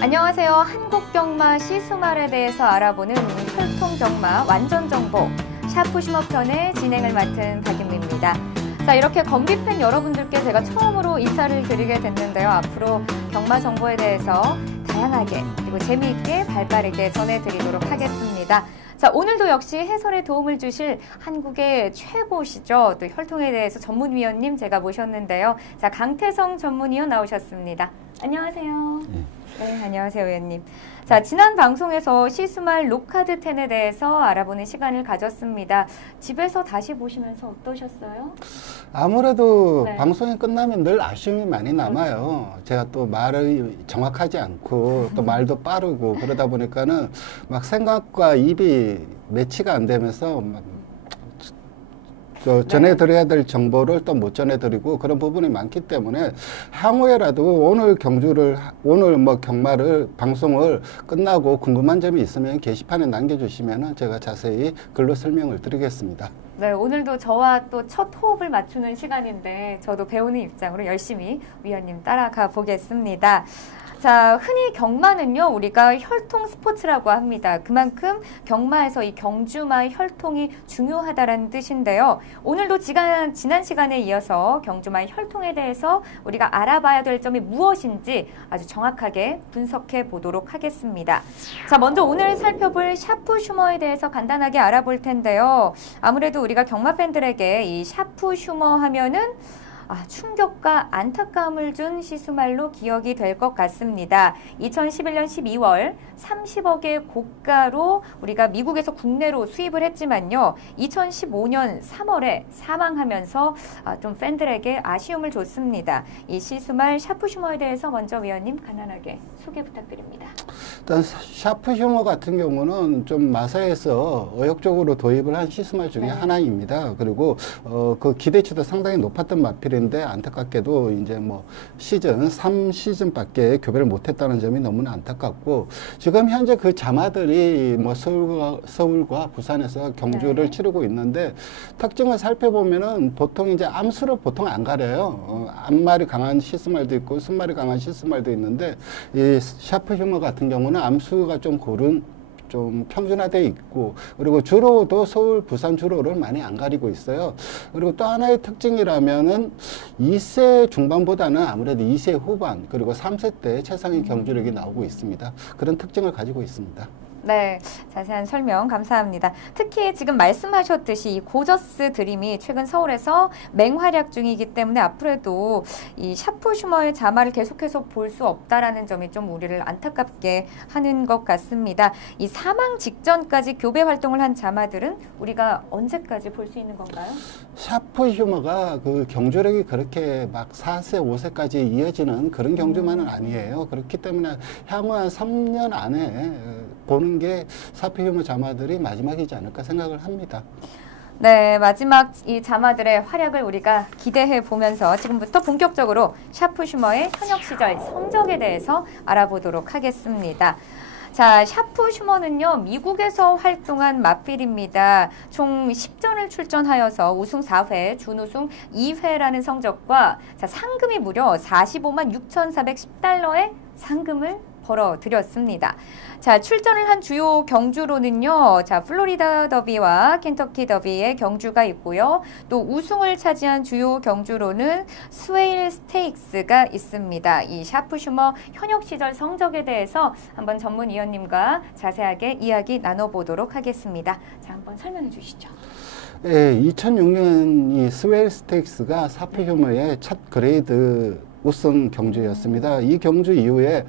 안녕하세요. 한국경마 시스말에 대해서 알아보는 혈통경마 완전정보 샤프슈머 편의 진행을 맡은 박윤미입니다. 자, 이렇게 건비팬 여러분들께 제가 처음으로 인사를 드리게 됐는데요. 앞으로 경마 정보에 대해서 다양하게 그리고 재미있게 발빠르게 전해드리도록 하겠습니다. 자, 오늘도 역시 해설에 도움을 주실 한국의 최고시죠. 또 혈통에 대해서 전문위원님 제가 모셨는데요. 자, 강태성 전문위원 나오셨습니다. 안녕하세요. 네, 안녕하세요, 위원님. 자, 지난 방송에서 시스말 로카드 10에 대해서 알아보는 시간을 가졌습니다. 집에서 다시 보시면서 어떠셨어요? 아무래도 네. 방송이 끝나면 늘 아쉬움이 많이 남아요. 제가 또 말을 정확하지 않고 또 말도 빠르고 그러다 보니까는 막 생각과 입이 매치가 안 되면서 막 전해드려야 될 정보를 또 못 전해드리고 그런 부분이 많기 때문에 향후에라도 오늘 뭐 경마를 방송을 끝나고 궁금한 점이 있으면 게시판에 남겨주시면 제가 자세히 글로 설명을 드리겠습니다. 네, 오늘도 저와 또 첫 호흡을 맞추는 시간인데 저도 배우는 입장으로 열심히 위원님 따라가 보겠습니다. 자, 흔히 경마는요, 우리가 혈통 스포츠라고 합니다. 그만큼 경마에서 이 경주마의 혈통이 중요하다는 뜻인데요. 오늘도 지난 시간에 이어서 경주마의 혈통에 대해서 우리가 알아봐야 될 점이 무엇인지 아주 정확하게 분석해 보도록 하겠습니다. 자, 먼저 오늘 살펴볼 샤프슈머에 대해서 간단하게 알아볼 텐데요. 아무래도 우리가 경마 팬들에게 이 샤프슈머 하면은 충격과 안타까움을 준 시스말로 기억이 될 것 같습니다. 2011년 12월 30억의 고가로 우리가 미국에서 국내로 수입을 했지만요. 2015년 3월에 사망하면서 좀 팬들에게 아쉬움을 줬습니다. 이 시스말 샤프슈머에 대해서 먼저 위원님 간단하게 소개 부탁드립니다. 일단 샤프슈머 같은 경우는 좀 마사에서 의욕적으로 도입을 한 시스말 중에 하나입니다. 그리고 그 기대치도 상당히 높았던 마필인데 안타깝게도 이제 뭐 시즌 3시즌밖에 교배를 못했다는 점이 너무나 안타깝고 지금 현재 그 자마들이 뭐 서울과 부산에서 경주를 치르고 있는데 특징을 살펴보면은 보통 이제 암수를 보통 안 가려요. 암말이 강한 시스말도 있고 순말이 강한 시스말도 있는데 이 샤프슈머 같은 경우는 암수가 좀 고른 좀 평준화되어 있고 그리고 주로도 서울, 부산 주로를 많이 안 가리고 있어요. 그리고 또 하나의 특징이라면은 2세 중반보다는 아무래도 2세 후반 그리고 3세 때 최상위 경주력이 나오고 있습니다. 그런 특징을 가지고 있습니다. 네, 자세한 설명 감사합니다. 특히 지금 말씀하셨듯이 이 고저스 드림이 최근 서울에서 맹활약 중이기 때문에 앞으로도 이 샤프슈머의 자마를 계속해서 볼 수 없다라는 점이 좀 우리를 안타깝게 하는 것 같습니다. 이 사망 직전까지 교배 활동을 한 자마들은 우리가 언제까지 볼 수 있는 건가요? 샤프슈머가 그 경주력이 그렇게 막 4세, 5세까지 이어지는 그런 경주만은 아니에요. 그렇기 때문에 향후 한 3년 안에 보는 게 샤프슈머 자마들이 마지막이지 않을까 생각을 합니다. 네, 마지막 이 자마들의 활약을 우리가 기대해 보면서 지금부터 본격적으로 샤프슈머의 현역 시절 성적에 대해서 알아보도록 하겠습니다. 자, 샤프슈머는요, 미국에서 활동한 마필입니다. 총 10전을 출전하여서 우승 4회, 준우승 2회라는 성적과 자, 상금이 무려 45만 6,410달러의 상금을 벌어들였습니다. 자, 출전을 한 주요 경주로는요, 자, 플로리다 더비와 켄터키 더비의 경주가 있고요. 또 우승을 차지한 주요 경주로는 스웨일 스테이크스가 있습니다. 이 샤프슈머 현역 시절 성적에 대해서 한번 전문위원님과 자세하게 이야기 나눠보도록 하겠습니다. 자, 한번 설명해 주시죠. 예, 2006년 이 스웨일 스테이크스가 샤프슈머의 첫 그레이드 우승 경주였습니다. 이 경주 이후에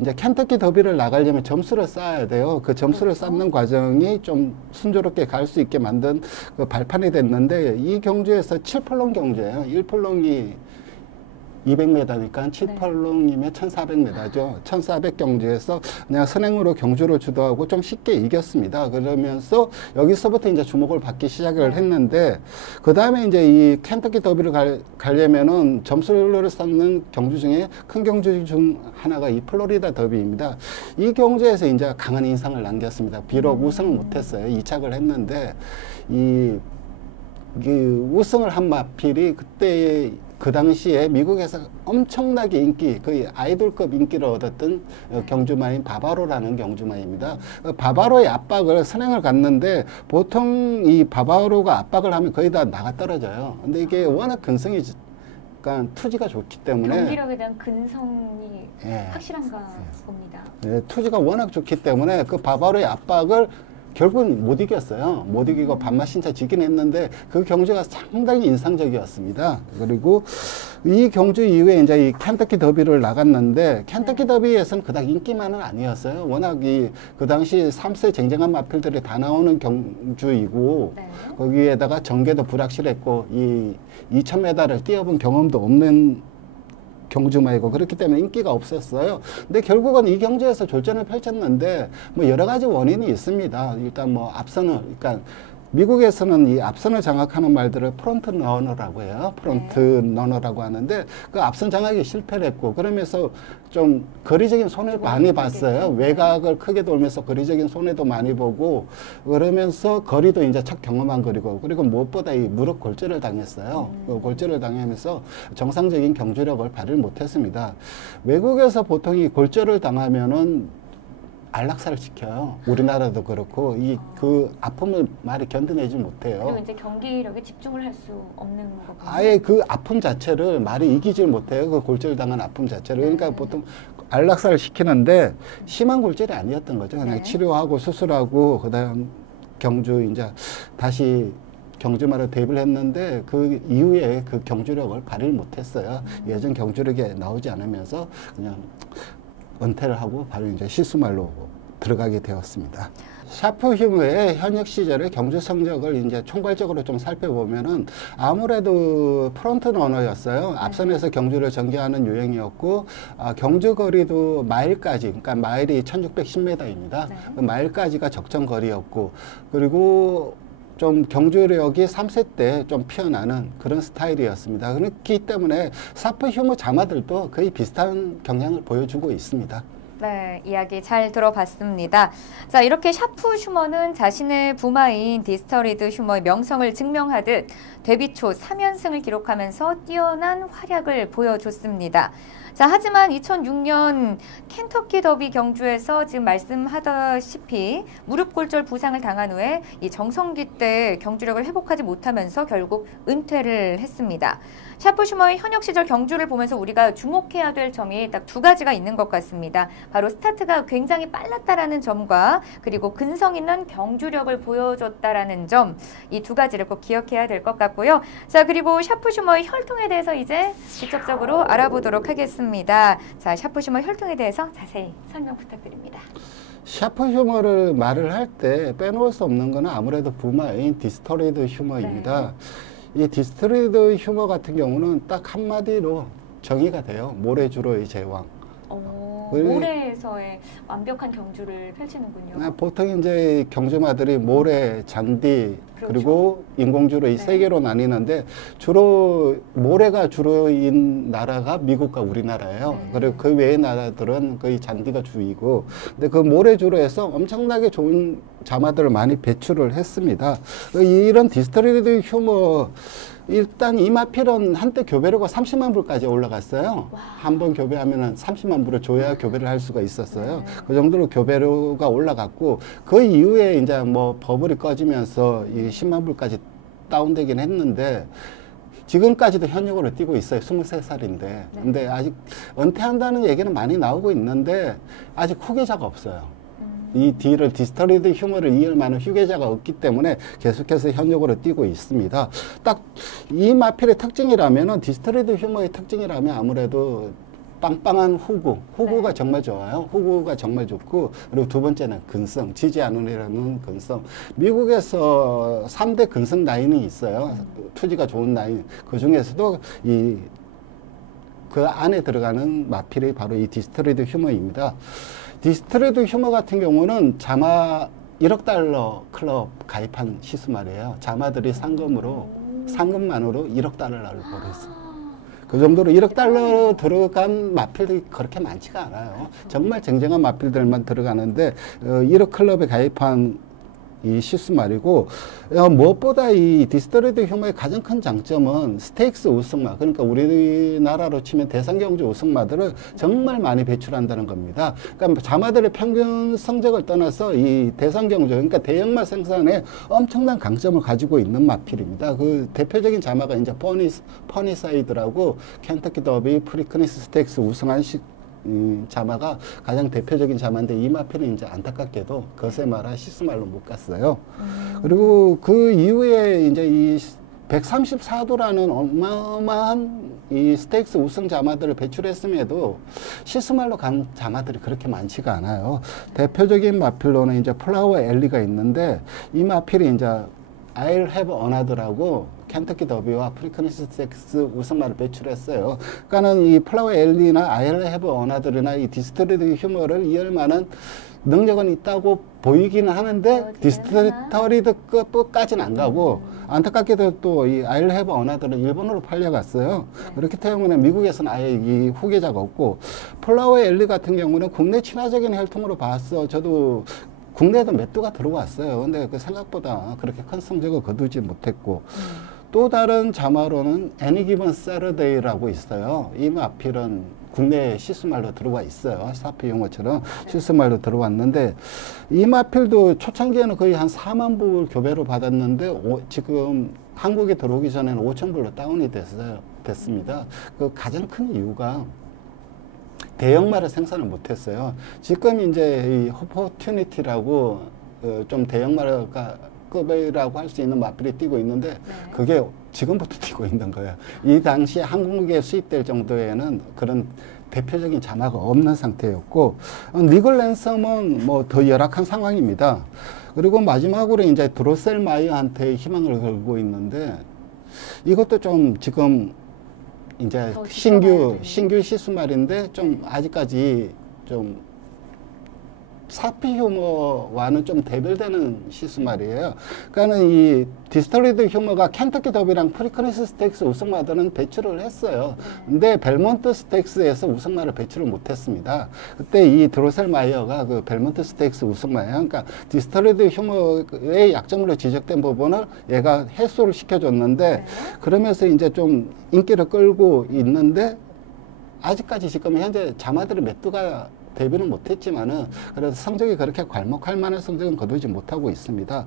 이제 켄터키 더비를 나가려면 점수를 쌓아야 돼요. 그 점수를 쌓는 과정이 좀 순조롭게 갈 수 있게 만든 그 발판이 됐는데 이 경주에서 7펄롱 경주예요. 1펄롱이 200m니까 7펄롱이면 1400m죠. 1400 경주에서 그냥 선행으로 경주를 주도하고 좀 쉽게 이겼습니다. 그러면서 여기서부터 이제 주목을 받기 시작을 했는데 그 다음에 이제 이 켄터키 더비를 가려면은 점수를 쌓는 경주 중에 큰 경주 중 하나가 이 플로리다 더비입니다. 이 경주에서 이제 강한 인상을 남겼습니다. 비록 우승을 못했어요. 2착을 했는데 이 우승을 한 마필이 그때 그 당시에 미국에서 엄청나게 인기, 거의 아이돌급 인기를 얻었던 경주마인 바바로라는 경주마입니다. 바바로의 압박을 선행을 갔는데 보통 이 바바로가 압박을 하면 거의 다 나가 떨어져요. 근데 이게 워낙 근성이 그러니까 투지가 좋기 때문에 경기력에 대한 근성이 예. 확실한가 봅니다. 네, 투지가 워낙 좋기 때문에 그 바바로의 압박을 결국은 못 이겼어요. 못 이기고 반마신차 지긴 했는데 그 경주가 상당히 인상적이었습니다. 그리고 이 경주 이후에 이제 이 켄터키 더비를 나갔는데 켄터키 더비에서는 그닥 인기만은 아니었어요. 워낙 그 당시 3세 쟁쟁한 마필들이 다 나오는 경주이고 네. 거기에다가 전개도 불확실했고 이 2000m를 뛰어본 경험도 없는 경주마이고 그렇기 때문에 인기가 없었어요. 근데 결국은 이 경주에서 졸전을 펼쳤는데 뭐 여러 가지 원인이 있습니다. 일단 뭐 앞선을 그러니까 미국에서는 이 앞선을 장악하는 말들을 프론트 러너라고 해요. 프론트 러너라고 하는데 그 앞선 장악이 실패를 했고 그러면서 좀 거리적인 손해를 많이 봤어요. 외곽을 크게 돌면서 거리적인 손해도 많이 보고 그러면서 거리도 이제 첫 경험한 거리고 그리고 무엇보다 이 무릎 골절을 당했어요. 그 골절을 당하면서 정상적인 경주력을 발휘를 못했습니다. 외국에서 보통 이 골절을 당하면은 안락사를 시켜요. 우리나라도 그렇고 그 아픔을 말이 견뎌내지 못해요. 그리고 이제 경기력에 집중을 할 수 없는 거군요. 아예 그 아픔 자체를 말이 이기질 못해요. 그 골절 당한 아픔 자체를. 그러니까 보통 안락사를 시키는데 심한 골절이 아니었던 거죠. 그냥 네. 치료하고 수술하고 그다음 경주 이제 다시 경주마로 대입을 했는데 그 이후에 그 경주력을 발휘를 못했어요. 예전 경주력이 나오지 않으면서 그냥 은퇴를 하고 바로 이제 시수말로 들어가게 되었습니다. 샤프 휴머의 현역 시절의 경주 성적을 이제 총괄적으로 좀 살펴보면은 아무래도 프론트 러너였어요. 앞선에서 경주를 전개하는 유형이었고 경주 거리도 마일까지, 그러니까 마일이 1610m입니다. 네. 그 마일까지가 적정 거리였고 그리고 좀 경주력이 3세 때 좀 피어나는 그런 스타일이었습니다. 그렇기 때문에 샤프 휴머 자마들도 거의 비슷한 경향을 보여주고 있습니다. 네, 이야기 잘 들어봤습니다. 자, 이렇게 샤프 슈머는 자신의 부마인 디스터리드 슈머의 명성을 증명하듯 데뷔 초 3연승을 기록하면서 뛰어난 활약을 보여줬습니다. 자, 하지만 2006년 켄터키 더비 경주에서 지금 말씀하다시피 무릎 골절 부상을 당한 후에 이 정성기 때 경주력을 회복하지 못하면서 결국 은퇴를 했습니다. 샤프 슈머의 현역 시절 경주를 보면서 우리가 주목해야 될 점이 딱 두 가지가 있는 것 같습니다. 바로 스타트가 굉장히 빨랐다라는 점과 그리고 근성 있는 경주력을 보여줬다라는 점, 이 두 가지를 꼭 기억해야 될 것 같고요. 자, 그리고 샤프 슈머의 혈통에 대해서 이제 직접적으로 알아보도록 하겠습니다. 자, 샤프 슈머 혈통에 대해서 자세히 설명 부탁드립니다. 샤프 휴머를 말을 할 때 빼놓을 수 없는 것은 아무래도 부마인 디스터리드 휴머입니다. 이 디스터리드 휴머 같은 경우는 딱 한마디로 정의가 돼요. 모래주로의 제왕. 모래에서의 완벽한 경주를 펼치는군요. 보통 이제 경주마들이 모래, 잔디, 그렇죠. 그리고 인공주로 이 세 개로 나뉘는데 주로 모래가 주로인 나라가 미국과 우리나라예요. 그리고 그 외의 나라들은 거의 잔디가 주이고, 근데 그 모래주로에서 엄청나게 좋은 자마들을 많이 배출을 했습니다. 이런 디스터리드 휴머 일단 이 마필은 한때 교배료가 30만 불까지 올라갔어요. 한 번 교배하면은 30만 불을 줘야 교배를 할 수가 있었어요. 그 정도로 교배료가 올라갔고 그 이후에 이제 뭐 버블이 꺼지면서 이 10만 불까지 다운되긴 했는데 지금까지도 현역으로 뛰고 있어요. 23살인데. 근데 아직 은퇴한다는 얘기는 많이 나오고 있는데 아직 후계자가 없어요. 이 뒤를 디스터리드 휴머를 이을 만한 후계자가 없기 때문에 계속해서 현역으로 뛰고 있습니다. 딱 이 마필의 특징이라면은 디스터리드 휴머의 특징이라면 아무래도 빵빵한 후구가 정말 좋아요. 후구가 정말 좋고, 그리고 두 번째는 근성, 지지 않으려는 근성. 미국에서 3대 근성 라인이 있어요. 투지가 좋은 라인. 그 중에서도 그 안에 들어가는 마필이 바로 이 디스터리드 휴머입니다. 디스터리드 휴머 같은 경우는 자마 1억 달러 클럽 가입한 시스말이에요. 자마들이 상금만으로 1억 달러를 벌었어요. 그 정도로 1억 달러 들어간 마필들이 그렇게 많지가 않아요. 정말 쟁쟁한 마필들만 들어가는데 1억 클럽에 가입한 이 시스말이고, 무엇보다 이 디스토리드 휴머의 가장 큰 장점은 스테이크스 우승마, 그러니까 우리나라로 치면 대상경주 우승마들을 정말 많이 배출한다는 겁니다. 그러니까 자마들의 평균 성적을 떠나서 이 대상경주, 그러니까 대형마 생산에 엄청난 강점을 가지고 있는 마필입니다. 그 대표적인 자마가 이제 퍼니사이드라고 켄터키 더비 프리크니스 스테이크스 우승한 자마가 가장 대표적인 자마인데, 이 마필은 이제 안타깝게도 거세마라 시스말로 못 갔어요. 그리고 그 이후에 이제 이 134도라는 어마어마한 이 스테이크스 우승 자마들을 배출했음에도 시스말로 간 자마들이 그렇게 많지가 않아요. 대표적인 마필로는 이제 플라워 엘리가 있는데, 이 마필이 이제 I'll have another라고 켄터키 더비와 프리크니스 스테이크스 우승마를 배출했어요. 그러니까는 이 플라워 엘리나 I'll have another나 이 디스토리드 휴머를 이을 만한 능력은 있다고 보이기는 하는데, 디스토리드 끝까지는 안 가고, 안타깝게도 또 이 I'll have another는 일본으로 팔려갔어요. 그렇기 때문에 미국에서는 아예 이 후계자가 없고, 플라워 엘리 같은 경우는 국내 친화적인 혈통으로 봤어. 저도 국내에도 몇 두가 들어왔어요. 근데 그 생각보다 그렇게 큰 성적을 거두지 못했고, 또 다른 자마로는 Any Given Saturday라고 있어요. 이 마필은 국내 시스말로 들어와 있어요. 사피 용어처럼 시스말로 들어왔는데, 이 마필도 초창기에는 거의 한 4만 불 교배로 받았는데, 지금 한국에 들어오기 전에는 5천 불로 다운이 됐습니다. 그 가장 큰 이유가 대형마를 생산을 못했어요. 지금 이제 이 허퍼튜니티라고 좀 대형마가 급이라고 할 수 있는 마필이 뛰고 있는데, 그게 지금부터 뛰고 있는 거예요. 이 당시에 한국에 수입될 정도에는 그런 대표적인 자마가 없는 상태였고, 니글 랜섬은 뭐 더 열악한 상황입니다. 그리고 마지막으로 이제 드로셀 마이어한테 희망을 걸고 있는데, 이것도 좀 지금 이제 신규 시스말인데 좀 아직까지 좀 사피 휴머와는 좀 대별되는 시스말이에요. 그러니까는 이 디스토리드 휴머가 켄터키 더비랑 프리크니스 스테이크스 우승마들은 배출을 했어요. 근데 벨몬트 스테이크스에서 우승마를 배출을 못했습니다. 그때 이 드로셀 마이어가 그 벨몬트 스테이크스 우승마예요. 그러니까 디스토리드 휴머의 약점으로 지적된 부분을 얘가 해소를 시켜줬는데, 그러면서 이제 좀 인기를 끌고 있는데, 아직까지 지금 현재 자마들의 몇 두가 데뷔는 못했지만은 그래도 성적이 그렇게 괄목할 만한 성적은 거두지 못하고 있습니다.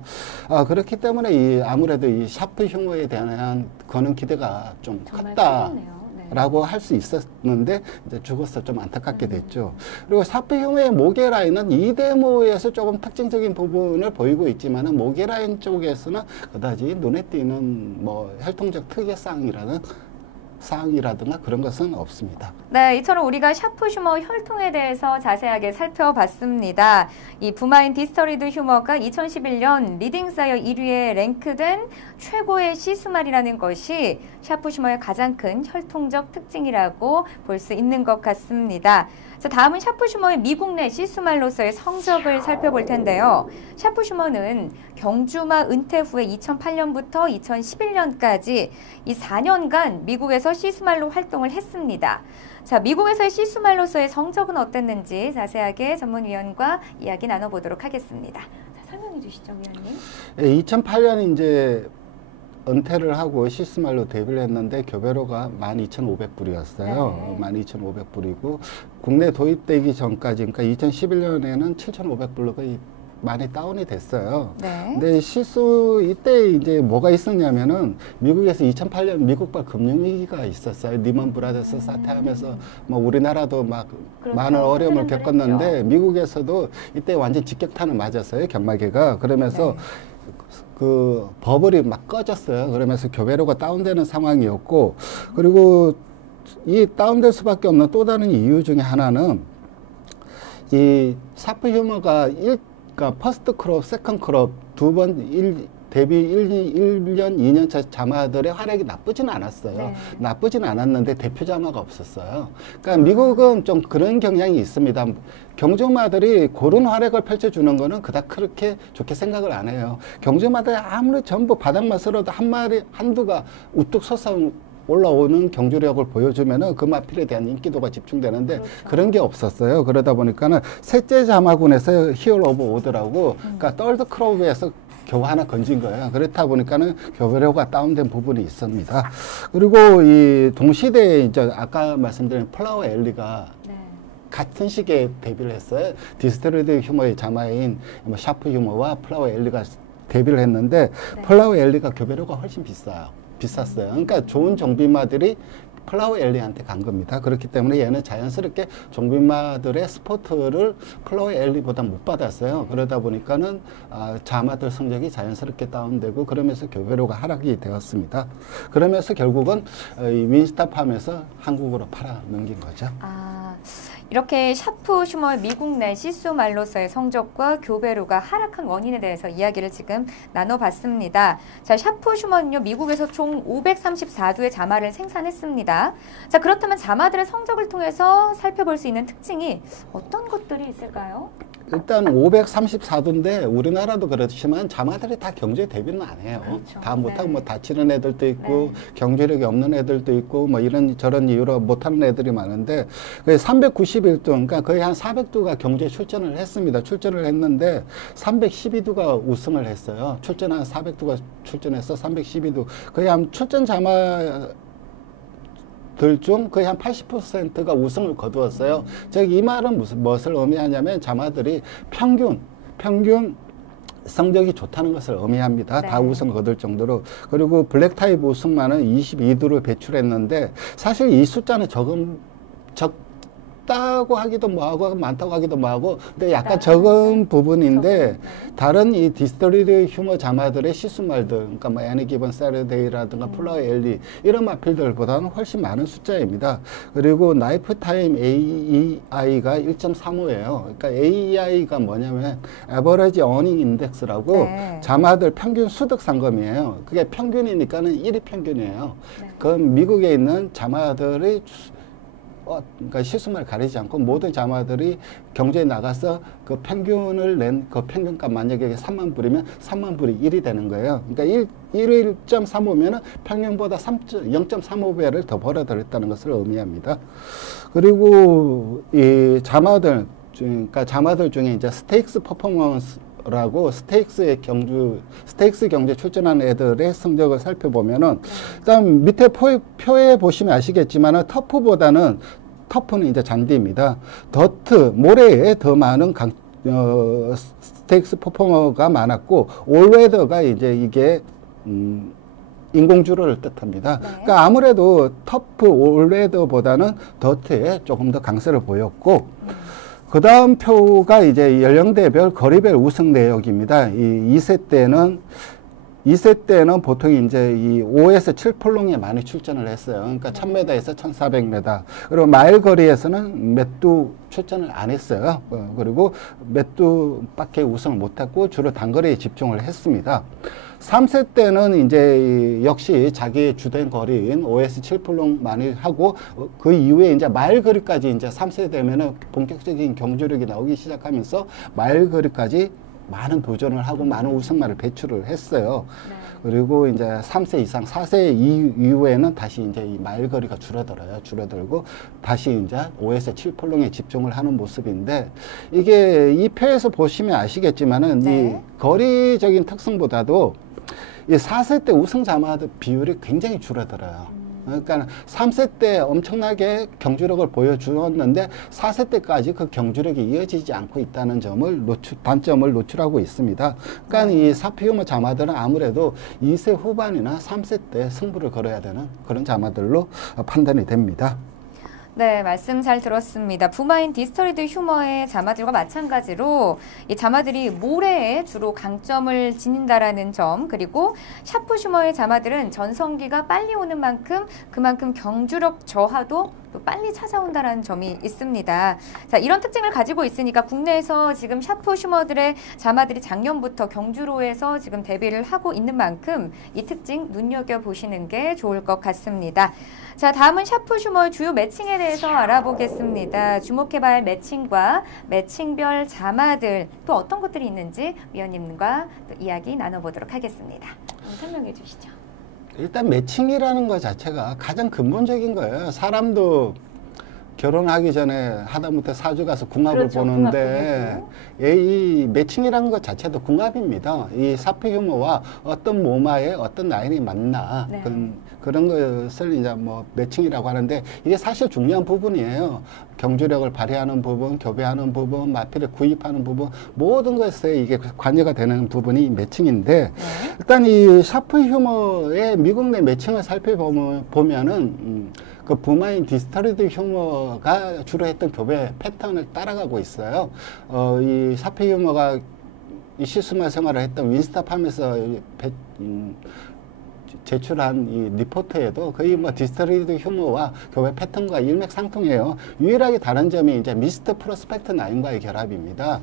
그렇기 때문에 이 아무래도 이 샤프 흉어에 대한 거는 기대가 좀 컸다라고 할 수 있었는데, 이제 죽어서 좀 안타깝게 됐죠. 그리고 샤프 흉어의 모계 라인은 이 데모에서 조금 특징적인 부분을 보이고 있지만은, 모계 라인 쪽에서는 그다지 눈에 띄는 뭐 혈통적 사항이라든가 그런 것은 없습니다. 네, 이처럼 우리가 샤프 휴머 혈통에 대해서 자세하게 살펴봤습니다. 이 부마인 디스토리드 휴머가 2011년 리딩사이어 1위에 랭크된 최고의 시스말이라는 것이 샤프 휴머의 가장 큰 혈통적 특징이라고 볼 수 있는 것 같습니다. 자, 다음은 샤프 휴머의 미국 내 시스말로서의 성적을 살펴볼 텐데요. 샤프 휴머는 경주마 은퇴 후에 2008년부터 2011년까지 이 4년간 미국에서 시스말로 활동을 했습니다. 자, 미국에서의 시스말로서의 성적은 어땠는지 자세하게 전문위원과 이야기 나눠보도록 하겠습니다. 자, 설명해 주시죠, 위원님. 2008년 이제 은퇴를 하고 시스말로 데뷔를 했는데, 교배로가 12,500불이었어요. 12,500불이고, 국내 도입되기 전까지, 그러니까 2011년에는 7,500불로 거의 많이 다운이 됐어요. 근데 이때 이제 뭐가 있었냐면은, 미국에서 2008년 미국발 금융위기가 있었어요. 리먼 브라더스 사태하면서 뭐 우리나라도 막 많은 어려움을 겪었는데, 미국에서도 이때 완전 직격탄을 맞았어요. 견마개가. 그러면서 그 버블이 막 꺼졌어요. 그러면서 교배로가 다운되는 상황이었고, 그리고 이 다운될 수밖에 없는 또 다른 이유 중에 하나는, 이 샤프 휴머가 그러니까 퍼스트 크롭, 세컨 크롭 두 번 데뷔 1년, 2년차 자마들의 활약이 나쁘진 않았어요. 나쁘진 않았는데 대표 자마가 없었어요. 그러니까 미국은 좀 그런 경향이 있습니다. 경주마들이 그런 활약을 펼쳐주는 거는 그닥 그렇게 좋게 생각을 안 해요. 경주마들이 아무리 전부 바닥만 쓸어도 한 마리, 한두가 우뚝 솟아 올라오는 경주력을 보여주면은 그 마필에 대한 인기도가 집중되는데, 그런 게 없었어요. 그러다 보니까는 셋째 자마군에서 히어로 오브 오드라고, 그러니까 떨드 크로브에서 겨우 하나 건진 거예요. 그렇다 보니까는 교배료가 다운된 부분이 있습니다. 그리고 이 동시대에 이제 아까 말씀드린 플라워 엘리가 같은 시기에 데뷔를 했어요. 디스토리드 휴머의 자마인 뭐 샤프 휴머와 플라워 엘리가 데뷔를 했는데 플라워 엘리가 교배료가 훨씬 비쌌어요. 그러니까 좋은 정비마들이 플라워 엘리한테 간 겁니다. 그렇기 때문에 얘는 자연스럽게 정비마들의 스포트를 플라워 엘리보다 못 받았어요. 그러다 보니까는 자마들 성적이 자연스럽게 다운되고 그러면서 교배료가 하락이 되었습니다. 그러면서 결국은 이 윈스타팜에서 한국으로 팔아 넘긴 거죠. 이렇게 샤프 슈머의 미국 내 시수 말로서의 성적과 교배료가 하락한 원인에 대해서 이야기를 지금 나눠봤습니다. 자, 샤프 슈머는요, 미국에서 총 534두의 자마를 생산했습니다. 자, 그렇다면 자마들의 성적을 통해서 살펴볼 수 있는 특징이 어떤 것들이 있을까요? 일단 534도인데 우리나라도 그렇지만 자마들이 다 경주에 데뷔는 안 해요. 그렇죠. 다 못하고 뭐 다치는 애들도 있고 경주력이 없는 애들도 있고 뭐 이런 저런 이유로 못하는 애들이 많은데 391도 그러니까 거의 한 400도가 경주에 출전을 했습니다. 출전을 했는데 312도가 우승을 했어요. 출전한 400도가 출전해서 312도 거의 한 출전 자마 들 중 거의 한 80%가 우승을 거두었어요. 즉 이 말은 무엇을 의미하냐면 자마들이 평균 성적이 좋다는 것을 의미합니다. 다 우승을 거둘 정도로. 그리고 블랙타입 우승만은 22두를 배출했는데 사실 이 숫자는 적다고 하기도 뭐하고 많다고 하기도 뭐하고 근데 약간 적은 부분인데 다른 이 디스토리드 휴머 자마들의 시수말들 그러니까 뭐 애니 기본 세러데이라든가 플라워 엘리 이런 마필들보다는 훨씬 많은 숫자입니다. 그리고 나이프 타임 AEI가 1.35예요. 그러니까 AEI가 뭐냐면 에버리지 어닝 인덱스라고 자마들 평균 수득 상금이에요. 그게 평균이니까는 1위 평균이에요. 그럼 미국에 있는 자마들의 그러니까 시수말 가리지 않고 모든 자마들이 경주에 나가서 그 평균을 낸 그 평균값 만약에 3만 불이면 3만 불이 1이 되는 거예요. 그러니까 1.35면은 평균보다 0.35배를 더 벌어들였다는 것을 의미합니다. 그리고 이 자마들, 그러니까 자마들 중에 이제 스테이크스 퍼포먼스 라고 스테이크스 경주에 출전한 애들의 성적을 살펴보면은 일단 밑에 표에 보시면 아시겠지만은 터프는 이제 잔디입니다. 더트 모래에 더 많은 스테이크스 퍼포머가 많았고 올웨더가 이제 이게 인공주로를 뜻합니다. 그러니까 아무래도 터프 올웨더보다는 더트에 조금 더 강세를 보였고 그 다음 표가 이제 연령대별 거리별 우승 내역입니다. 이 2세 때는 보통 이제 이 5에서 7폴롱에 많이 출전을 했어요. 그러니까 1000m에서 1400m. 그리고 마일 거리에서는 몇 두 출전을 안 했어요. 그리고 몇 두밖에 우승을 못했고 주로 단거리에 집중을 했습니다. 3세 때는 이제 역시 자기의 주된 거리인 5에서 7폴롱 많이 하고 그 이후에 이제 마일 거리까지 이제 3세 되면은 본격적인 경주력이 나오기 시작하면서 마일 거리까지 많은 도전을 하고 많은 우승말을 배출을 했어요. 그리고 이제 3세 이상, 4세 이후에는 다시 이제 이 마일 거리가 줄어들고 다시 이제 5에서 7폴롱에 집중을 하는 모습인데 이게 이 표에서 보시면 아시겠지만은 이 거리적인 특성보다도 이 4세 때 우승 자마들 비율이 굉장히 줄어들어요. 그러니까 3세 때 엄청나게 경주력을 보여주었는데 4세 때까지 그 경주력이 이어지지 않고 있다는 단점을 노출하고 있습니다. 그러니까 이 사피우머 자마들은 아무래도 2세 후반이나 3세 때 승부를 걸어야 되는 그런 자마들로 판단이 됩니다. 네, 말씀 잘 들었습니다. 부마인 디스토리드 휴머의 자마들과 마찬가지로 이 자마들이 모래에 주로 강점을 지닌다라는 점, 그리고 샤프 슈머의 자마들은 전성기가 빨리 오는 만큼 그만큼 경주력 저하도 또 빨리 찾아온다라는 점이 있습니다. 자, 이런 특징을 가지고 있으니까 국내에서 지금 샤프 슈머들의 자마들이 작년부터 경주로에서 지금 데뷔를 하고 있는 만큼 이 특징 눈여겨보시는 게 좋을 것 같습니다. 자, 다음은 샤프 슈머의 주요 매칭에 대해서 알아보겠습니다. 주목해봐야 할 매칭과 매칭별 자마들 또 어떤 것들이 있는지 위원님과 또 이야기 나눠보도록 하겠습니다. 설명해 주시죠. 일단 매칭이라는 것 자체가 가장 근본적인 거예요. 사람도 결혼하기 전에 하다못해 사주 가서 궁합을 그렇죠. 보는데 이 매칭이라는 것 자체도 궁합입니다. 이 사피 휴머와 어떤 모마의 어떤 라인이 맞나 네. 그런 것을 이제 뭐 매칭이라고 하는데 이게 사실 중요한 부분이에요. 경주력을 발휘하는 부분, 교배하는 부분, 마필을 구입하는 부분 모든 것에 이게 관여가 되는 부분이 매칭인데 네. 일단 이 샤프 휴머의 미국 내 매칭을 살펴보면은 그 부마인 디스터리드 휴머가 주로 했던 교배 패턴을 따라가고 있어요. 이 샤프 휴머가 이 시스마 생활을 했던 윈스타팜에서 제출한 이 리포트에도 거의 뭐 디스터리드 휴머와 교배 패턴과 일맥상통해요. 유일하게 다른 점이 이제 미스터 프로스펙트 라인과의 결합입니다.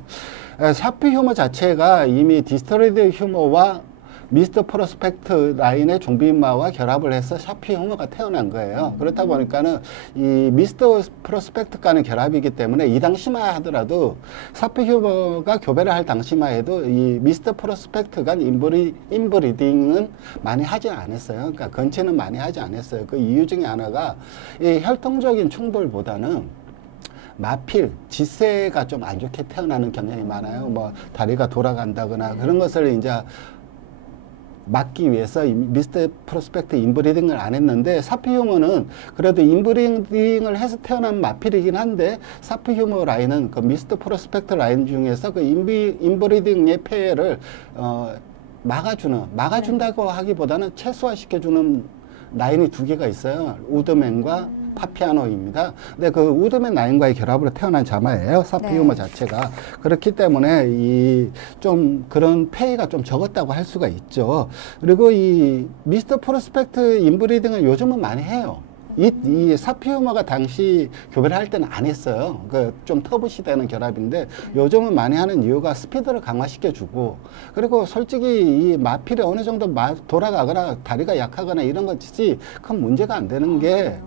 샤프 휴머 자체가 이미 디스터리드 휴머와 미스터 프로스펙트 라인의 좀비인마와 결합을 해서 샤프 휴머가 태어난 거예요. 그렇다 보니까는 이 미스터 프로스펙트과는 결합이기 때문에 이 당시만 하더라도 샤프 휴머가 교배를 할 당시만 해도 이 미스터 프로스펙트 간 인브리딩은 많이 하지 않았어요. 그러니까 건체는 많이 하지 않았어요. 그 이유 중에 하나가 이 혈통적인 충돌보다는 마필, 지세가 좀 안 좋게 태어나는 경향이 많아요. 뭐 다리가 돌아간다거나 그런 것을 이제 막기 위해서 미스터 프로스펙트 인브리딩을 안 했는데 사피 휴머는 그래도 인브리딩을 해서 태어난 마필이긴 한데 사피 휴머 라인은 그 미스터 프로스펙트 라인 중에서 그 인브리딩의 폐해를 막아준다고 하기보다는 최소화시켜주는 라인이 두 개가 있어요. 우드맨과 파피아노입니다. 근데 그 우드맨 라인과의 결합으로 태어난 자마예요. 사피 네. 휴머 자체가. 그렇기 때문에 이 좀 그런 폐해가 좀 적었다고 할 수가 있죠. 그리고 이 미스터 프로스펙트 인브리딩은 요즘은 많이 해요. 이 사피 휴머가 당시 교배를 할 때는 안 했어요. 그 좀 터부시되는 결합인데 요즘은 많이 하는 이유가 스피드를 강화시켜주고 그리고 솔직히 이 마필이 어느 정도 돌아가거나 다리가 약하거나 이런 것이 큰 문제가 안 되는 게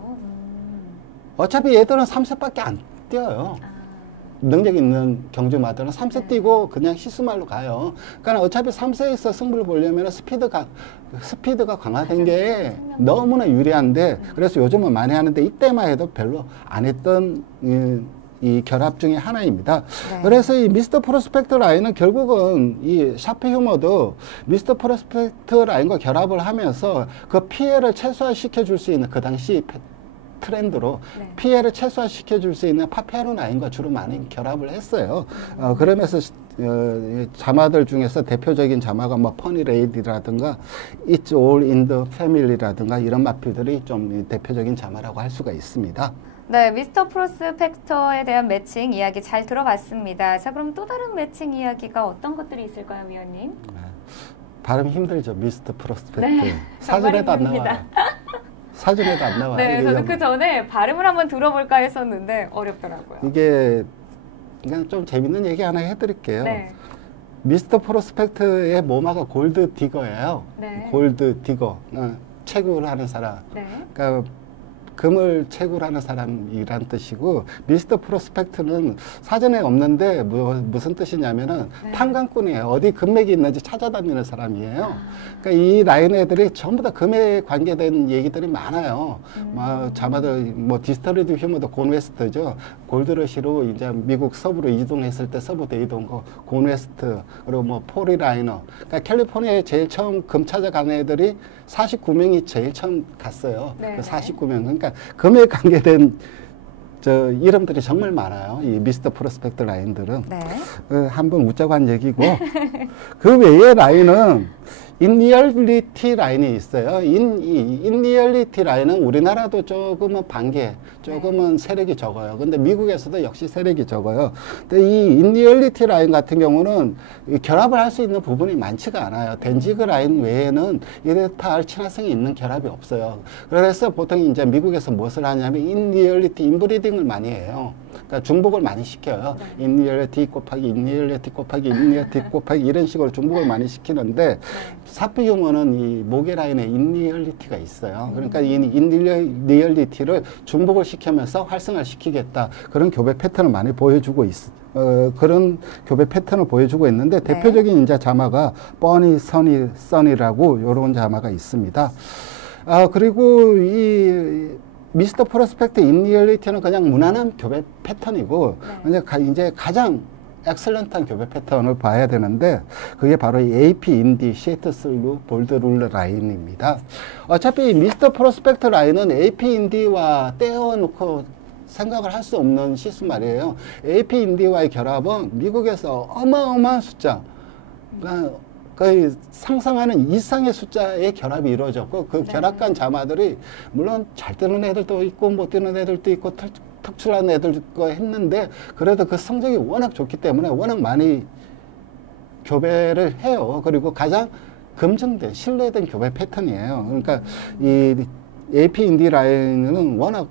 어차피 얘들은 3세밖에 안 뛰어요. 능력 있는 경주마들은 3세 뛰고 그냥 시스말로 가요. 그러니까 어차피 3세에서 승부를 보려면 스피드가 강화된 게 너무나 유리한데 그래서 요즘은 많이 하는데 이때만 해도 별로 안 했던 이 결합 중에 하나입니다. 네. 그래서 이 미스터 프로스펙트 라인은 결국은 이 샤프 휴머도 미스터 프로스펙트 라인과 결합을 하면서 그 피해를 최소화시켜 줄 수 있는 그 당시 트렌드로 네. 피해를 최소화시켜 줄 수 있는 파피아노 라인과 주로 많이 결합을 했어요. 그러면서 자마들 중에서 대표적인 자마가 뭐 퍼니 레이디라든가 It's All in the Family라든가 이런 마필들이 좀 대표적인 자마라고 할 수가 있습니다. 네, 미스터 프로스펙터에 대한 매칭 이야기 잘 들어봤습니다. 자, 그럼 또 다른 매칭 이야기가 어떤 것들이 있을까요, 위원님? 발음 힘들죠, 미스터 프로스펙트. 네, 사전에도 안 힘듭니다. 나와요. 사전에도 안 나와요. 네, 저도 그 전에 발음을 한번 들어볼까 했었는데 어렵더라고요. 이게 그냥 좀 재밌는 얘기 하나 해드릴게요. 네. 미스터 프로스펙트의 모마가 골드 디거예요. 네. 골드 디거. 채굴을 하는 사람. 네. 그러니까 금을 채굴하는 사람이란 뜻이고 미스터 프로스펙트는 사전에 없는데 무슨 뜻이냐면은 네. 탐관꾼이에요. 어디 금맥이 있는지 찾아다니는 사람이에요. 그러니까 이 라인 애들이 전부 다 금에 관계된 얘기들이 많아요. 자마들 뭐 디스터리드 휴머도 곤웨스트죠. 골드러시로 이제 미국 서부로 이동했을 때 서부 대이동 거 곤웨스트 그리고 뭐 포리 라이너. 그러니까 캘리포니아에 제일 처음 금 찾아간 애들이 49명이 제일 처음 갔어요. 네. 그 49명. 그러니까 금에 관계된 저 이름들이 정말 많아요. 이 미스터 프로스펙트 라인들은. 네. 한번 웃자고 한 얘기고 그 외의 라인은 인리얼리티 라인이 있어요. 인리얼리티 라인은 우리나라도 조금은 반개, 조금은 세력이 적어요. 근데 미국에서도 역시 세력이 적어요. 근데 이 인리얼리티 라인 같은 경우는 결합을 할 수 있는 부분이 많지가 않아요. 덴지그 라인 외에는 이렇다 할 친화성이 있는 결합이 없어요. 그래서 보통 이제 미국에서 무엇을 하냐면 인리얼리티, 인브리딩을 많이 해요. 그러니까 중복을 많이 시켜요. 네. 인리얼리티 곱하기 인리얼리티 곱하기 인리얼리티 곱하기 이런 식으로 중복을 많이 시키는데 사피 휴머는 이 모계 라인에 인리얼리티가 있어요. 그러니까 이 인리얼리티를 중복을 시키면서 활성화를 시키겠다. 그런 교배 패턴을 많이 보여주고 그런 교배 패턴을 보여주고 있는데 네. 대표적인 이제 자마가 버니 선이라고 이런 자마가 있습니다. 그리고 이 미스터 프로스펙트 인 리얼리티는 그냥 무난한 교배 패턴이고 네. 이제 가장 엑셀런트한 교배 패턴을 봐야 되는데 그게 바로 이 AP 인디 시애트 슬루 볼드 룰 라인입니다. 어차피 미스터 프로스펙트 라인은 AP 인디와 떼어놓고 생각을 할 수 없는 시스 말이에요. AP 인디와의 결합은 미국에서 어마어마한 숫자, 그러니까 거의 상상하는 이상의 숫자의 결합이 이루어졌고 그 네. 결합한 자마들이 물론 잘 뜨는 애들도 있고 못 뜨는 애들도 있고 특출난 애들도 있고 했는데 그래도 그 성적이 워낙 좋기 때문에 워낙 많이 교배를 해요. 그리고 가장 검증된 신뢰된 교배 패턴이에요. 그러니까 이 AP 인디 라인은 워낙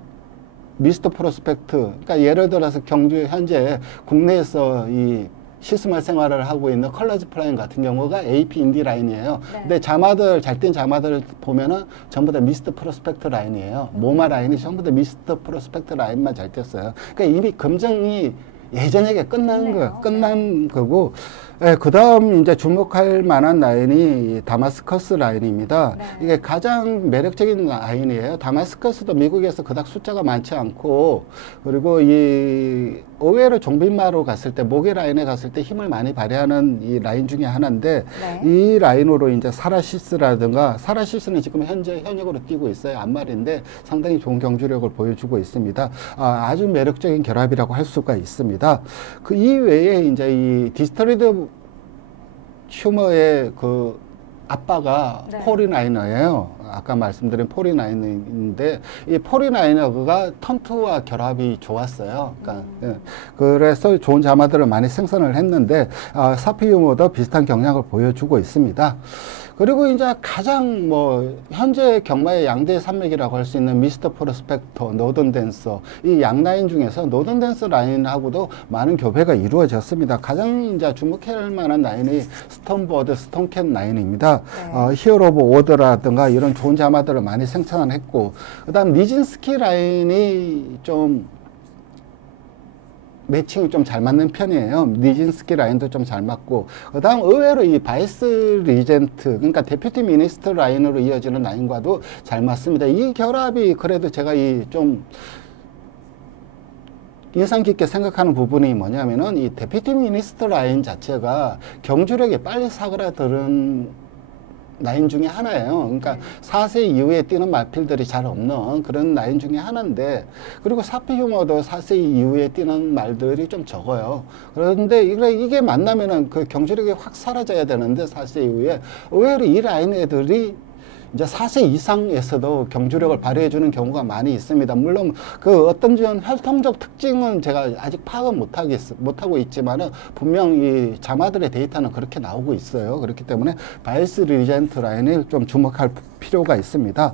미스터 프로스펙트, 그러니까 예를 들어서 경주 현재 국내에서 이 시스말 생활을 하고 있는 컬러즈 플라잉 같은 경우가 AP 인디 라인이에요. 네. 근데 자마들, 잘 뛴 자마들을 보면은 전부 다 미스터 프로스펙트 라인이에요. 모마 라인이 전부 다 미스터 프로스펙트 라인만 잘 뛰었어요. 그러니까 이미 검증이 예전에 끝난 거고, 예, 그 다음 이제 주목할 만한 라인이 다마스커스 라인입니다. 네. 이게 가장 매력적인 라인이에요. 다마스커스도 미국에서 그닥 숫자가 많지 않고, 그리고 이 의외로 종빈마로 갔을 때, 모계 라인에 갔을 때 힘을 많이 발휘하는 이 라인 중에 하나인데, 네. 이 라인으로 이제 사라시스라든가, 사라시스는 지금 현재 현역으로 뛰고 있어요. 안말인데 상당히 좋은 경주력을 보여주고 있습니다. 아주 매력적인 결합이라고 할 수가 있습니다. 그 이외에 이제 이 디스터리드 휴머의 그 아빠가 네. 포리나이너예요. 아까 말씀드린 포리나이너인데 이 포리나이너가 턴투와 결합이 좋았어요. 그러니까 그래서 좋은 자마들을 많이 생산을 했는데 사피 유머도 비슷한 경향을 보여주고 있습니다. 그리고 이제 가장 뭐 현재 경마의 양대 산맥이라고 할 수 있는 미스터 프로스펙터, 노던 댄서 이 양 라인 중에서 노던 댄서 라인하고도 많은 교배가 이루어졌습니다. 가장 이제 주목할 만한 라인이 스톤버드, 스톤캣 라인입니다. 네. 히어로 오브 오더라든가 이런 좋은 자마들을 많이 생산했고 그다음 니진스키 라인이 좀 매칭이 좀 잘 맞는 편이에요. 니진스키 라인도 좀 잘 맞고 그 다음 의외로 이 바이스 리젠트 그러니까 데퓨티 미니스터 라인으로 이어지는 라인과도 잘 맞습니다. 이 결합이 그래도 제가 이 좀 인상 깊게 생각하는 부분이 뭐냐면은 이 데퓨티 미니스터 라인 자체가 경주력이 빨리 사그라드는 라인 중에 하나예요. 그러니까 4세 이후에 뛰는 말필들이 잘 없는 그런 라인 중에 하나인데 그리고 사피 휴머도 4세 이후에 뛰는 말들이 좀 적어요. 그런데 이게 만나면은 그 경주력이 확 사라져야 되는데 4세 이후에 의외로 이 라인 애들이 이제 4세 이상에서도 경주력을 발휘해주는 경우가 많이 있습니다. 물론 그 어떤 좀 혈통적 특징은 제가 아직 파악은 못하고 있지만은 분명 이 자마들의 데이터는 그렇게 나오고 있어요. 그렇기 때문에 바이스 리젠트 라인을 좀 주목할 필요가 있습니다.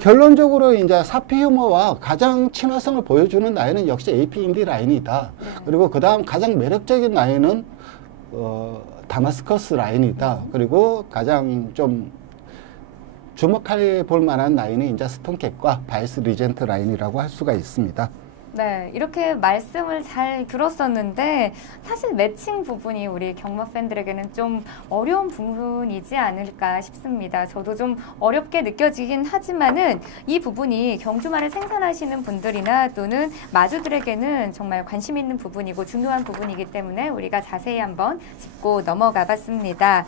결론적으로 이제 사피 휴머와 가장 친화성을 보여주는 라인은 역시 AP 인디 라인이다. 그리고 그 다음 가장 매력적인 라인은 다마스커스 라인이다. 그리고 가장 좀 주목해 볼 만한 라인이 이제 스톤캣과 바이스 리젠트 라인이라고 할 수가 있습니다. 네, 이렇게 말씀을 잘 들었었는데 사실 매칭 부분이 우리 경마 팬들에게는 좀 어려운 부분이지 않을까 싶습니다. 저도 좀 어렵게 느껴지긴 하지만은 이 부분이 경주마를 생산하시는 분들이나 또는 마주들에게는 정말 관심 있는 부분이고 중요한 부분이기 때문에 우리가 자세히 한번 짚고 넘어가 봤습니다.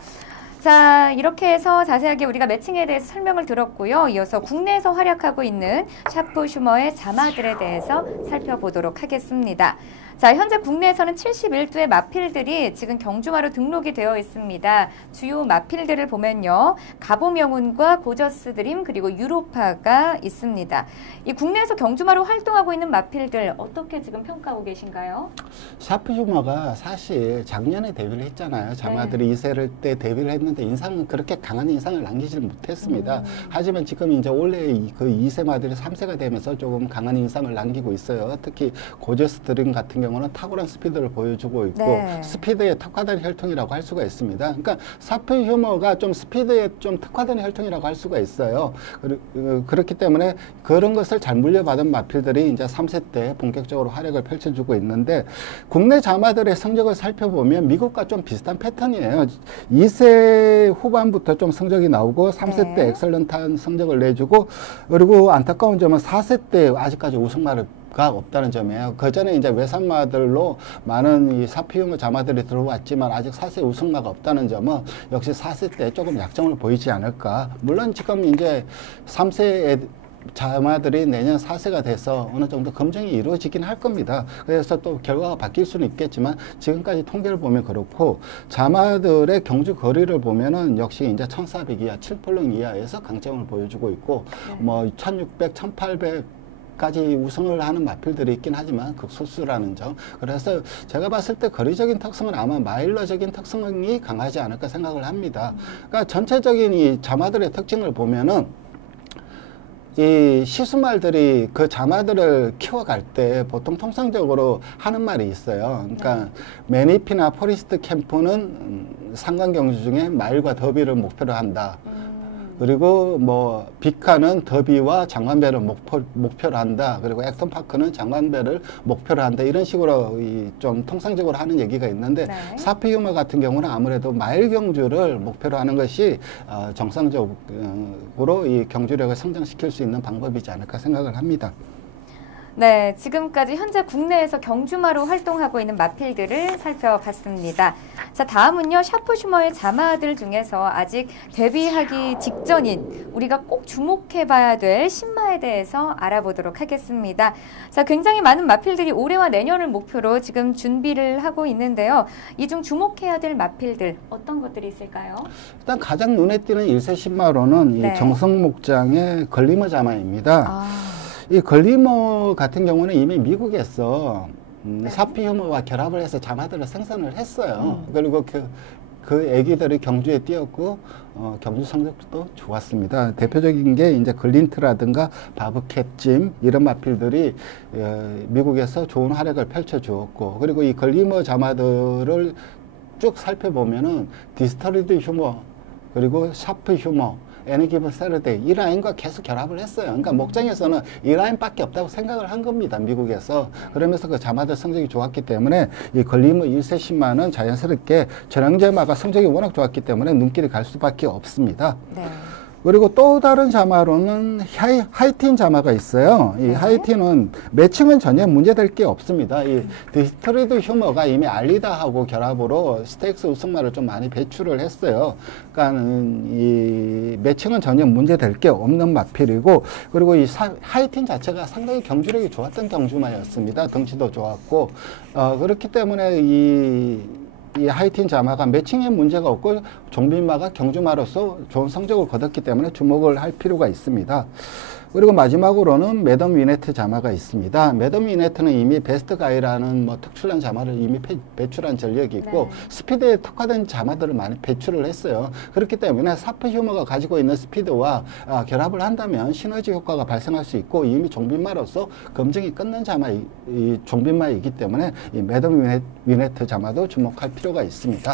자, 이렇게 해서 자세하게 우리가 매칭에 대해서 설명을 들었고요. 이어서 국내에서 활약하고 있는 샤프 슈머의 자마들에 대해서 살펴보도록 하겠습니다. 자, 현재 국내에서는 71두의 마필들이 지금 경주마로 등록이 되어 있습니다. 주요 마필들을 보면요. 가보명운과 고저스 드림 그리고 유로파가 있습니다. 이 국내에서 경주마로 활동하고 있는 마필들 어떻게 지금 평가하고 계신가요? 샤프 슈머가 사실 작년에 데뷔를 했잖아요. 자마들이 2세를 때 데뷔를 했는데 인상은 그렇게 강한 인상을 남기지 못했습니다. 하지만 지금 이제 올해 그 2세 마들이 3세가 되면서 조금 강한 인상을 남기고 있어요. 특히 고저스 드림 같은 경우 경우는 탁월한 스피드를 보여주고 있고 네. 스피드에 특화된 혈통이라고 할 수가 있습니다. 그러니까 사프 휴머가 좀 스피드에 좀 특화된 혈통이라고 할 수가 있어요. 그렇기 때문에 그런 것을 잘 물려받은 마필들이 이제 3세 때 본격적으로 활약을 펼쳐주고 있는데 국내 자마들의 성적을 살펴보면 미국과 좀 비슷한 패턴이에요. 2세 후반부터 좀 성적이 나오고 3세 때 엑설런트한 성적을 내주고 그리고 안타까운 점은 4세 때 아직까지 우승마가 없다는 점이에요. 그 전에 이제 외산마들로 많은 이 사피유머 자마들이 들어왔지만 아직 4세 우승마가 없다는 점은 역시 4세 때 조금 약점을 보이지 않을까. 물론 지금 이제 3세 자마들이 내년 4세가 돼서 어느 정도 검증이 이루어지긴 할 겁니다. 그래서 또 결과가 바뀔 수는 있겠지만 지금까지 통계를 보면 그렇고 자마들의 경주 거리를 보면은 역시 이제 1400 이하, 7폴롱 이하에서 강점을 보여주고 있고 뭐 1600, 1800 까지 우승을 하는 마필들이 있긴 하지만 극소수라는 점. 그래서 제가 봤을 때 거리적인 특성은 아마 마일러적인 특성이 강하지 않을까 생각을 합니다. 그러니까 전체적인 이 자마들의 특징을 보면은 이 시수말들이 그 자마들을 키워갈 때 보통 통상적으로 하는 말이 있어요. 그러니까 매니피나 포리스트 캠프는 상관 경주 중에 마일과 더비를 목표로 한다. 그리고 뭐 비카는 더비와 장관배를 목표로 한다. 그리고 액턴파크는 장관배를 목표로 한다. 이런 식으로 좀 통상적으로 하는 얘기가 있는데 사피유머 같은 경우는 아무래도 마일 경주를 목표로 하는 것이 정상적으로 이 경주력을 성장시킬 수 있는 방법이지 않을까 생각을 합니다. 네, 지금까지 현재 국내에서 경주마로 활동하고 있는 마필들을 살펴봤습니다. 자, 다음은요. 샤프슈머의 자마들 중에서 아직 데뷔하기 직전인 우리가 꼭 주목해봐야 될 신마에 대해서 알아보도록 하겠습니다. 자, 굉장히 많은 마필들이 올해와 내년을 목표로 지금 준비를 하고 있는데요. 이 중 주목해야 될 마필들 어떤 것들이 있을까요? 일단 가장 눈에 띄는 1세 신마로는 이 정성목장의 걸리머 자마입니다. 이 걸리머 같은 경우는 이미 미국에서 사피유머와 결합을 해서 자마들을 생산을 했어요. 그리고 그 애기들이 경주에 뛰었고 경주 성적도 좋았습니다. 대표적인 게 이제 글린트라든가 바브캣짐 이런 마필들이 미국에서 좋은 활약을 펼쳐 주었고 그리고 이 걸리머 자마들을 쭉 살펴보면은 디스터리드 휴머 그리고 샤프 휴머 애니기브 세르데이 이 라인과 계속 결합을 했어요. 그러니까 목장에서는 이 라인밖에 없다고 생각을 한 겁니다. 미국에서. 그러면서 그 자마들 성적이 좋았기 때문에 이 걸리머 1세 신마는 자연스럽게 전형제마가 성적이 워낙 좋았기 때문에 눈길이 갈 수밖에 없습니다. 네. 그리고 또 다른 자마로는 하이틴 자마가 있어요. 이 하이틴은 매칭은 전혀 문제될 게 없습니다. 이 디스트리드 휴머가 이미 알리다하고 결합으로 스테이크스 우승마를 좀 많이 배출을 했어요. 그러니까 이 매칭은 전혀 문제될 게 없는 마필이고 그리고 이 하이틴 자체가 상당히 경주력이 좋았던 경주마였습니다. 덩치도 좋았고 그렇기 때문에 이 하이틴 자마가 매칭에 문제가 없고 종빈마가 경주마로서 좋은 성적을 거뒀기 때문에 주목을 할 필요가 있습니다. 그리고 마지막으로는 매덤 위네트 자마가 있습니다. 매덤 위네트는 이미 베스트 가이라는 뭐 특출난 자마를 이미 배출한 전력이 있고 스피드에 특화된 자마들을 많이 배출을 했어요. 그렇기 때문에 사프 휴머가 가지고 있는 스피드와 결합을 한다면 시너지 효과가 발생할 수 있고 이미 종빈마로서 검증이 끝난 이 종빈마이기 때문에 이 매덤 위네트 자마도 주목할 필요가 있습니다.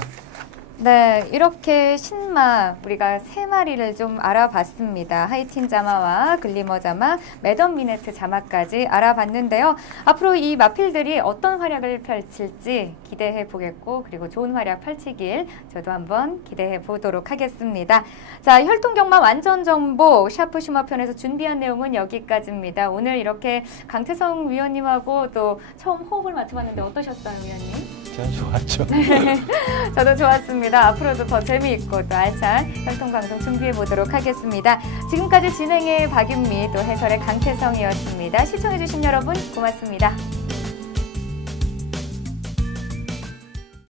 네, 이렇게 신마 우리가 3마리를 좀 알아봤습니다. 하이틴 자마와 글리머 자마, 매덤 미네트 자마까지 알아봤는데요. 앞으로 이 마필들이 어떤 활약을 펼칠지 기대해 보겠고 그리고 좋은 활약 펼치길 저도 한번 기대해 보도록 하겠습니다. 자, 혈통경마 완전 정보 샤프슈머 편에서 준비한 내용은 여기까지입니다. 오늘 이렇게 강태성 위원님하고 또 처음 호흡을 맞춰봤는데 어떠셨어요, 위원님? 저는 좋았죠. 네, 저도 좋았습니다. 앞으로도 더 재미있고 또 알찬 혈통방송 준비해 보도록 하겠습니다. 지금까지 진행의 박윤미 또 해설의 강태성이었습니다. 시청해주신 여러분 고맙습니다.